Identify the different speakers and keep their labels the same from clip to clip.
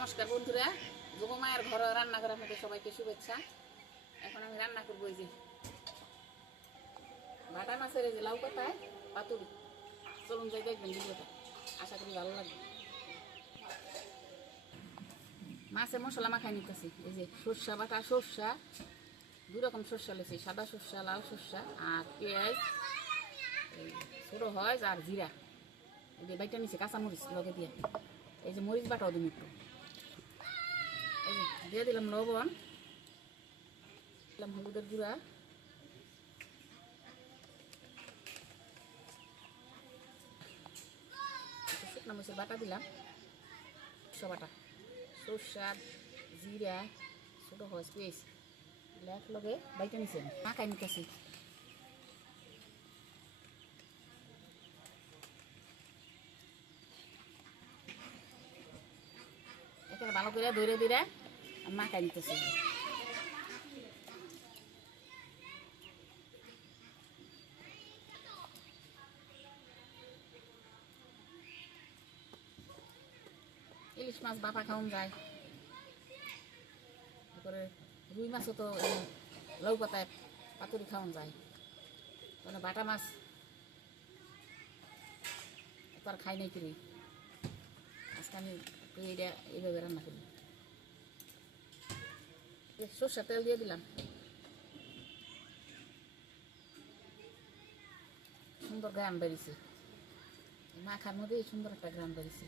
Speaker 1: নমস্কার বন্ধুরা। যোগমায়ের ঘর রান্নাঘর, আপনাদের সবাইকে শুভেচ্ছা। এখন আমি রান্না করব যে ভাটা মাছের এই যে লাউ পাতায় পাতুরি। চলুন যাই, দেখবেন ভিডিওটা। আশা করি ভালো লাগবে। মাছে মশলা মাখাই নিতেছি। এই যে সর্ষা বাটা, সর্ষা। দু রকম সর্ষা লেছি, সাদা সর্ষা, লাল সর্ষা আর পেঁয়াজ ছোটো হয় আর জিরা। এই যে বাইটা নিচে কাঁচামরিচ লগে দিয়ে। এই যে মরিচ বাটাও দিন একটু। দিয়ে দিলাম লবণ। দিলাম হলুদের গুঁড়া। শুকনো মরিচের বাটা দিলাম। সরষে বাটা। সরষা জিরা, ছোটো হস এক লগে বাইটা নিছে। মাখাই নিতেছি। এখানে ভালো করে ধরে ধরে মাখাই নিতেছি ইলিশ মাছ বাপা খাওয়ান যায়। তারপরে রুই মাছও তো লাউ পাতায় পাতুরি খাওয়ান যায়। মানে বাটা মাছ তার খাই নাই কিনি। আজকে আমি এইটা এইভাবে রান্না করি এই সর্ষের তেল দিয়ে দিলাম। সুন্দর গ্রাম বেরিয়েছে। মাখার মধ্যেই সুন্দর একটা গ্রাম বেরিয়েছে।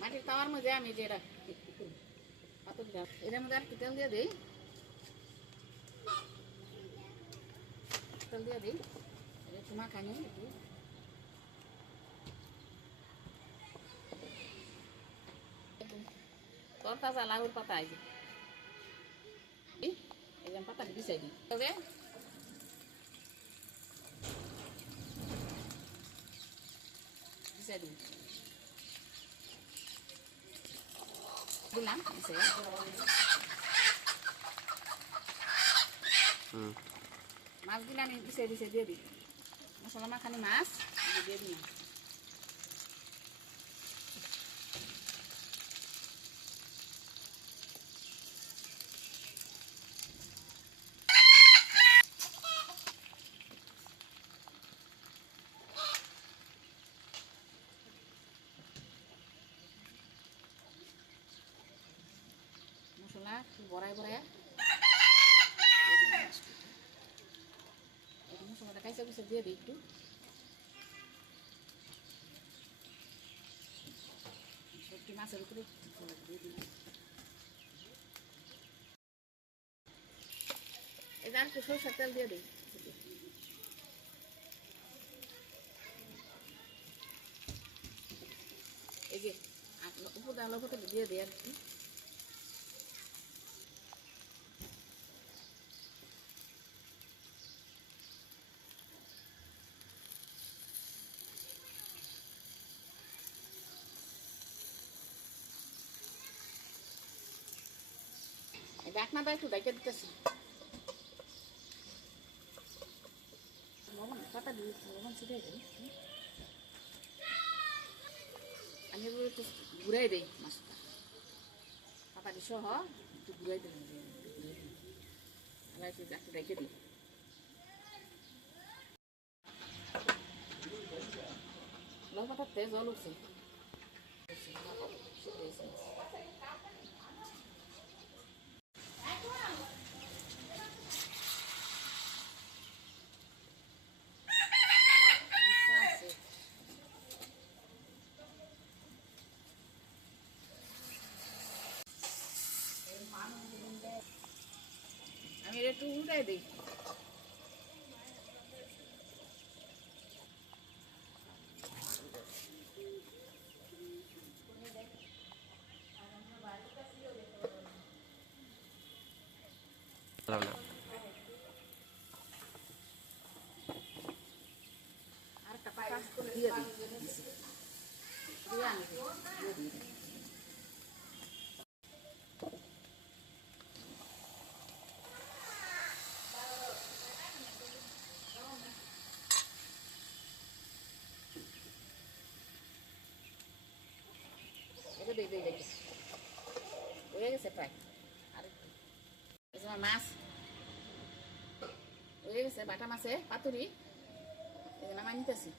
Speaker 1: মাটির তাওয়ার মধ্যে আমি যে এটা পাতুরিটা এটার মধ্যে আর কি তেল দিয়ে দিই তেল দিয়ে দিই এটা একটু মাখানি একটু তোর তাজা লাউর পাতা এই যে এই এই যে পাতা বিছাই দিই দিলাম মাছ দিলে আমি পিছিয়ে পিছিয়ে দিয়ে দিই মশলা মাখানি মাছ দিয়ে দিলাম। বড়াই এই মশলাটা কাইচা কুচা দিয়ে দিই একটু। সবটি মাছের উপরে দিয়ে এই আর একটু সরষের তেল দিয়ে দিই এই যে উপর ডাল দিয়ে দিই আর কি। এই ডাকনাটা একটু ডাইকে দিতেছি। দিই আমি একটু ঘুরাই দিই মাছটা। পাতাটি সহ একটু ঘুরাই দিলাম একটু ঘুরাই দিলাম আবার একটু একটু ডাইকে দিই। জল উঠছে। এটা একটু উল্টাই দিই। আর একটা পাতা দিয়ে দিই। দিয়ে আমি দিয়ে দিই মাছ। হয়ে গেছে বাটা মাছে পাতুরি যে নামাই নিতেছি।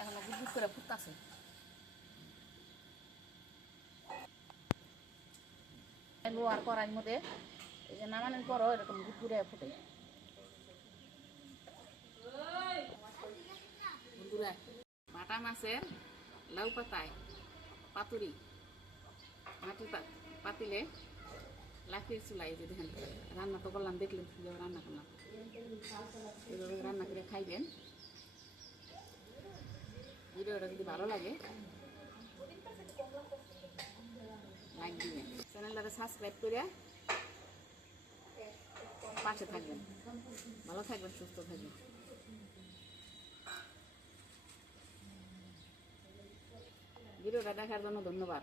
Speaker 1: এখনও গুড় করে ফুটতেছে লোয়ার করার মধ্যে, এই যে নামানোর পরও এরকম গুড়গুড়ে ফুটে। বন্ধুরা, বাটা মাছের লাউ পাতায় পাতুরি। মাটির পাতিলে লাঠির চুলাই যে দেখেন, রান্না তো করলাম, দেখলেন রান্না করলাম। এইভাবে রান্না করে খাইবেন? ভিডিওটা যদি ভালো লাগে, লাইক চ্যানেলটাকে সাবস্ক্রাইব করে পাশে থাকবেন। ভালো থাকবেন সুস্থ থাকবেন। ভিডিওটা দেখার জন্য ধন্যবাদ।